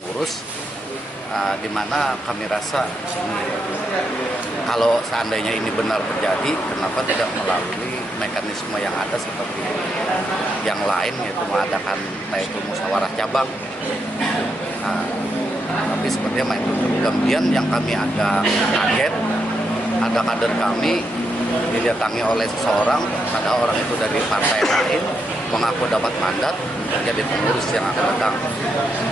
Urus di mana kami rasa ini, kalau seandainya ini benar terjadi, kenapa tidak melalui mekanisme yang ada seperti yang lain, yaitu mengadakan musyawarah cabang. Tapi sepertinya itu. Kemudian yang kami agak kaget, ada kader kami didatangi oleh seseorang, ada orang itu dari partai lain, mengaku dapat mandat menjadi pengurus yang akan datang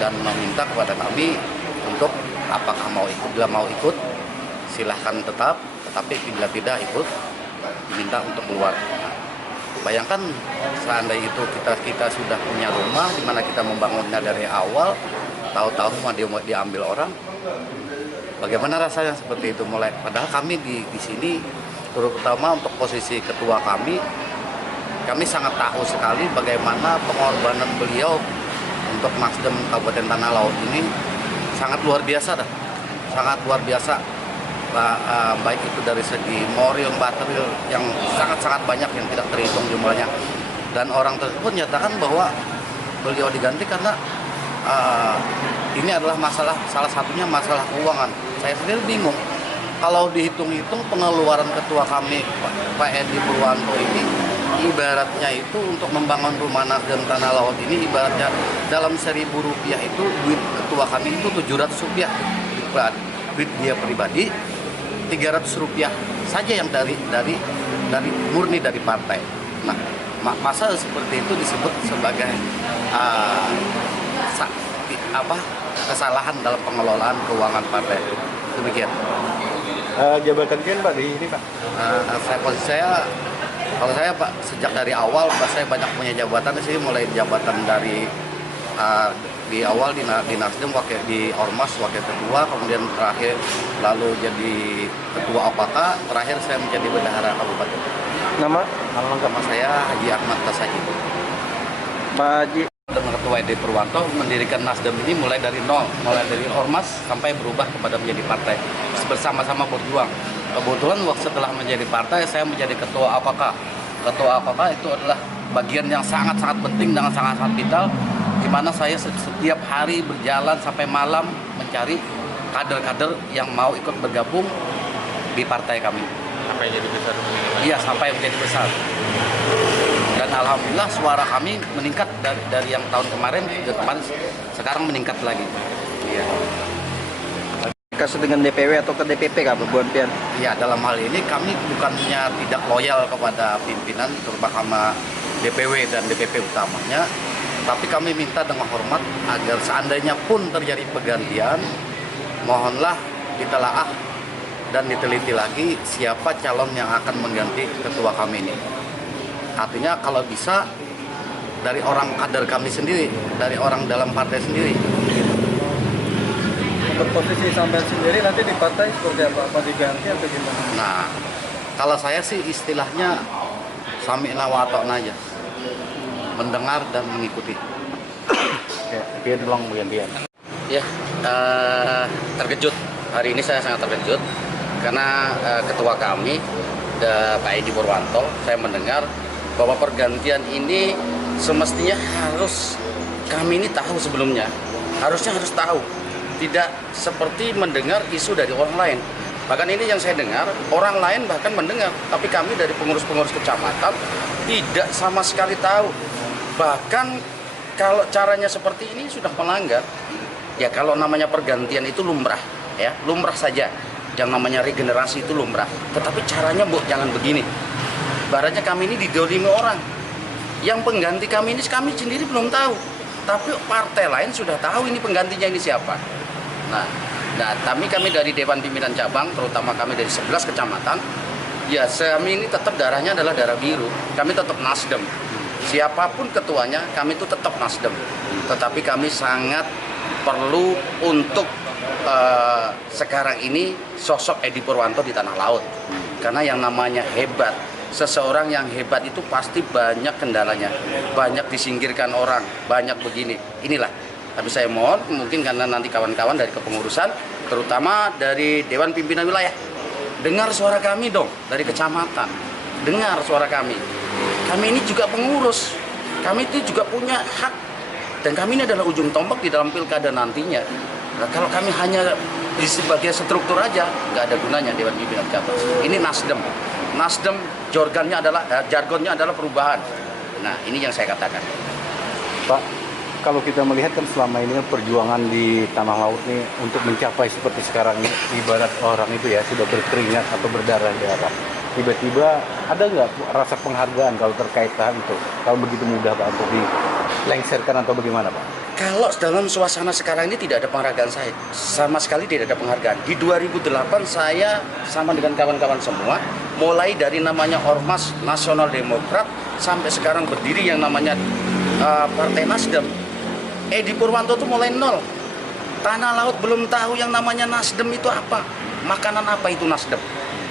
dan meminta kepada kami untuk apakah bila mau ikut silahkan tetap, tetapi bila tidak ikut diminta untuk keluar. Bayangkan seandainya itu kita sudah punya rumah di mana kita membangunnya dari awal, tahu-tahu mau diambil orang, bagaimana rasanya seperti itu mulai. Padahal kami di sini, terutama untuk posisi ketua kami sangat tahu sekali bagaimana pengorbanan beliau untuk Nasdem Kabupaten Tanah Laut ini sangat luar biasa dah, sangat luar biasa. Baik itu dari segi moral, material yang sangat-sangat banyak yang tidak terhitung jumlahnya. Dan orang tersebut menyatakan bahwa beliau diganti karena ini adalah salah satunya masalah keuangan. Saya sendiri bingung. Kalau dihitung-hitung pengeluaran ketua kami Pak Edi Purwanto ini, ibaratnya itu untuk membangun rumah Nasdem Tanah Laut ini, ibaratnya dalam Rp1.000 itu duit ketua kami itu Rp700, duit dia pribadi Rp300 saja yang dari murni dari partai. Nah, masa seperti itu disebut sebagai kesalahan dalam pengelolaan keuangan partai. Demikian. Jabatan kan Pak di ini Pak? Kalau saya Pak, sejak dari awal Pak, saya banyak punya jabatan sih, mulai jabatan dari di awal di Nasdem, di Ormas wakil ketua, kemudian terakhir lalu jadi ketua OPK, terakhir saya menjadi bendahara kabupaten. Nama saya Haji Ahmad Tasaji. Pak Haji. Dengan ketua Edi Purwanto mendirikan Nasdem ini mulai dari nol, mulai dari Ormas sampai berubah kepada menjadi partai, bersama-sama berjuang. Kebetulan setelah menjadi partai, saya menjadi ketua APK. Ketua APK itu adalah bagian yang sangat-sangat penting dan sangat-sangat vital, di mana saya setiap hari berjalan sampai malam mencari kader-kader yang mau ikut bergabung di partai kami. Sampai jadi besar? Iya, sampai menjadi besar. Dan alhamdulillah suara kami meningkat dari yang tahun kemarin ke kemarin, sekarang meningkat lagi. Iya. Kasus dengan DPW atau ke DPP Kak, Bu Pian? Iya, dalam hal ini kami bukannya tidak loyal kepada pimpinan, terutama DPW dan DPP utamanya, tapi kami minta dengan hormat agar seandainya pun terjadi pergantian, mohonlah ditelaah dan diteliti lagi siapa calon yang akan mengganti ketua kami ini. Artinya kalau bisa dari orang kader kami sendiri, dari orang dalam partai sendiri. Untuk posisi sampai sendiri nanti di partai seperti apa? Apa diganti atau gimana? Nah, kalau saya sih istilahnya sami'na wa ata'na aja. Mendengar dan mengikuti. Pian ulang Pian. Ya, terkejut. Hari ini saya sangat terkejut karena ketua kami, Pak Edi Purwanto, saya mendengar bahwa pergantian ini semestinya kami ini tahu sebelumnya, harusnya harus tahu, tidak seperti mendengar isu dari orang lain. Bahkan ini yang saya dengar, orang lain bahkan mendengar, tapi kami dari pengurus-pengurus kecamatan tidak sama sekali tahu. Bahkan kalau caranya seperti ini sudah melanggar. Ya kalau namanya pergantian itu lumrah, ya lumrah saja. Yang namanya regenerasi itu lumrah. Tetapi caranya jangan begini. Baratnya kami ini didolimi orang. Yang pengganti kami ini kami sendiri belum tahu. Tapi partai lain sudah tahu ini penggantinya ini siapa. Nah kami dari Dewan Pimpinan Cabang, terutama kami dari 11 kecamatan, ya kami ini tetap darahnya adalah darah biru. Kami tetap Nasdem. Siapapun ketuanya, kami itu tetap Nasdem. Tetapi kami sangat perlu untuk sekarang ini sosok Edi Purwanto di Tanah Laut. Karena yang namanya hebat, seseorang yang hebat itu pasti banyak kendalanya, banyak disingkirkan orang, banyak begini. Inilah. Tapi saya mohon, mungkin karena nanti kawan-kawan dari kepengurusan, terutama dari Dewan Pimpinan Wilayah, dengar suara kami dong, dari kecamatan, dengar suara kami. Kami ini juga pengurus, kami itu juga punya hak Dan kami ini adalah ujung tombak di dalam pilkada nantinya. Nah, kalau kami hanya di sebagai struktur aja, nggak ada gunanya Dewan Pimpinan Cabang. Ini Nasdem. Nasdem jargonnya adalah perubahan. Nah, ini yang saya katakan. Pak, kalau kita melihat kan selama ini kan perjuangan di tanah laut nih untuk mencapai seperti sekarang ini, ibarat orang itu ya sudah berkeringat atau berdarah-darah. Tiba-tiba ada nggak rasa penghargaan kalau terkait hal itu? Kalau begitu mudah Pak untuk dilengsarkan atau bagaimana Pak? Kalau dalam suasana sekarang ini tidak ada penghargaan saya, sama sekali tidak ada penghargaan. Di 2008 saya sama dengan kawan-kawan semua, mulai dari namanya Ormas Nasional Demokrat sampai sekarang berdiri yang namanya Partai Nasdem. Edi Purwanto itu mulai nol. Tanah laut belum tahu yang namanya Nasdem itu apa, makanan apa itu Nasdem.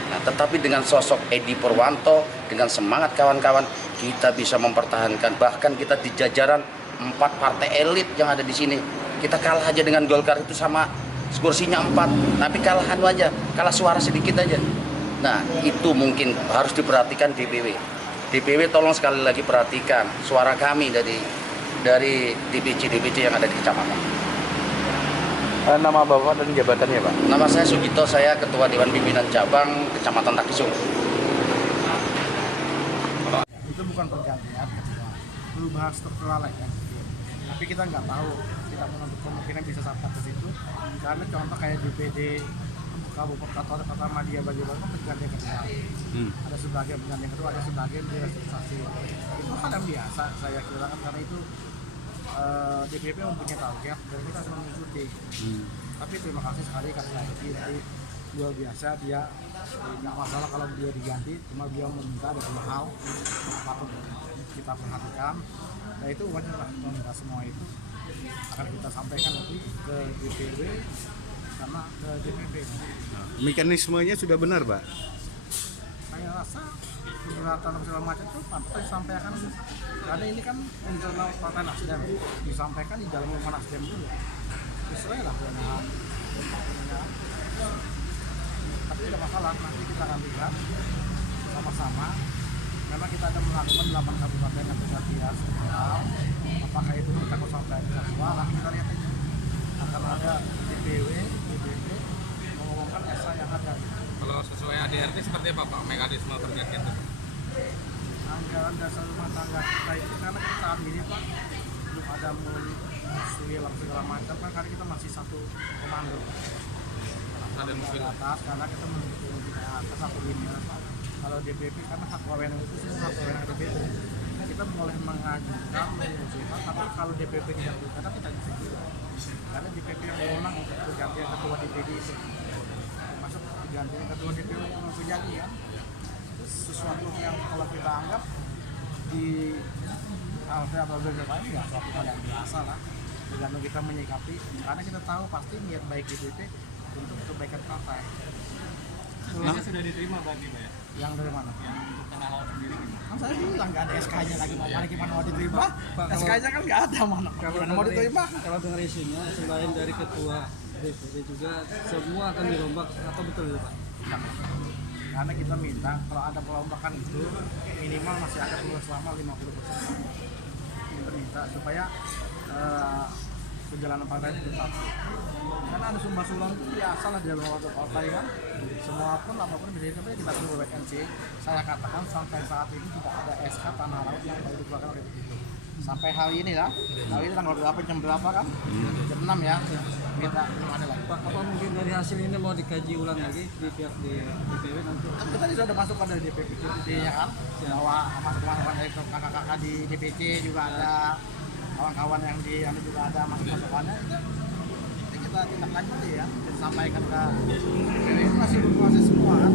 Nah, tetapi dengan sosok Edi Purwanto, dengan semangat kawan-kawan, kita bisa mempertahankan. Bahkan kita di jajaran 4 partai elit yang ada di sini. Kita kalah aja dengan Golkar itu sama kursinya 4, tapi kalahan aja, kalah suara sedikit aja. Nah, itu mungkin harus diperhatikan DPW. DPW tolong sekali lagi perhatikan suara kami dari DPC yang ada di kecamatan. Nama Bapak dan jabatannya Pak? Nama saya Sugito, saya Ketua Dewan Pimpinan Cabang Kecamatan Takisung. Itu bukan pergantian, perubahan struktural ya. Tapi kita nggak tahu, kita menuntut kemungkinan bisa sampai ke situ. Karena contoh kayak DPD Kabupaten Kota Madia Bagian kan pergantian kedua. Ada sebagian pergantian kedua, ada sebagian direstrukturisasi. Itu hal yang biasa saya kira kan, karena itu DPP mempunyai target dan kita harus mengikuti. Tapi terima kasih sekali karena jadi luar biasa, dia nggak masalah kalau dia diganti, cuma dia meminta ada dua hal patut kita perhatikan. Nah itu wajar lah, meminta semua itu akan kita sampaikan nanti ke DPW sama ke DPP. Mekanismenya sudah benar Pak? Saya rasa keberatan segala macam itu patut disampaikan, karena ini kan internal Partai Nasdem, disampaikan di dalam rumah Nasdem dulu. Sesuai lah dengan tapi tidak masalah, nanti kita akan lihat sama-sama. Memang kita akan melakukan 8 kabupaten yang bergantian struktural. Apakah itu kita akan sampai ke suara, kita lihat aja. Akan ada DPW, DPP mengumumkan SA yang ada. Kalau sesuai ADRT seperti apa Pak mekanisme pergantian itu? Anggaran dasar rumah tangga kita itu karena kita saat ini Pak belum ada mulai suilang segala macam kan, karena kita masih satu komando. Ada Di atas karena kita menuju di atas satu linear Pak. Kalau DPP karena hak wewenang itu sih hak wewenang DPP. Kita boleh mengajukan, mengusulkan, tapi kalau DPP tidak berkenan kita bisa juga. Karena DPP yang berwenang untuk pergantian ketua DPD itu. Masuk pergantian ketua DPD yang terjadi ya. Sesuatu yang kalau kita anggap di Alfred atau lain ya suatu hal yang biasa lah, tergantung kita menyikapi, karena kita tahu pasti niat baik DPP untuk kebaikan partai. Suratnya sudah diterima bagi Pak ya? Yang dari mana? Yang untuk tanah laut sendiri gitu. Kan saya bilang nggak ada SK-nya lagi, gimana mau diterima? SK-nya kan nggak ada, mana gimana mau diterima? Kalau dengar isunya selain dari ketua DPD juga semua akan dirombak atau betul itu Pak? Karena kita minta kalau ada perombakan itu minimal masih ada peluang selama 50%. Kita minta supaya perjalanan partai itu tetap. Karena ada sumber-sumber itu biasa lah di dalam waktu partai kan. Semua pun apapun bisa sampai kita perlu wait and see. Saya katakan sampai saat ini tidak ada SK tanah laut yang baru dikeluarkan oleh DPP. Sampai hari ini lah. Hari ini tanggal berapa, jam berapa kan? Jam 6 ya. Kita belum ada lagi. Pak, apa mungkin dari hasil ini mau dikaji ulang lagi di pihak di DPW nanti? Kan kita sudah masukkan dari DPP-nya kan, bahwa masukan dari kakak-kakak di DPC juga ada, kawan-kawan yang di anu juga ada masukannya. Itu kita tindak lanjut ya, kita sampaikan ke DPP, itu masih berproses semua kan.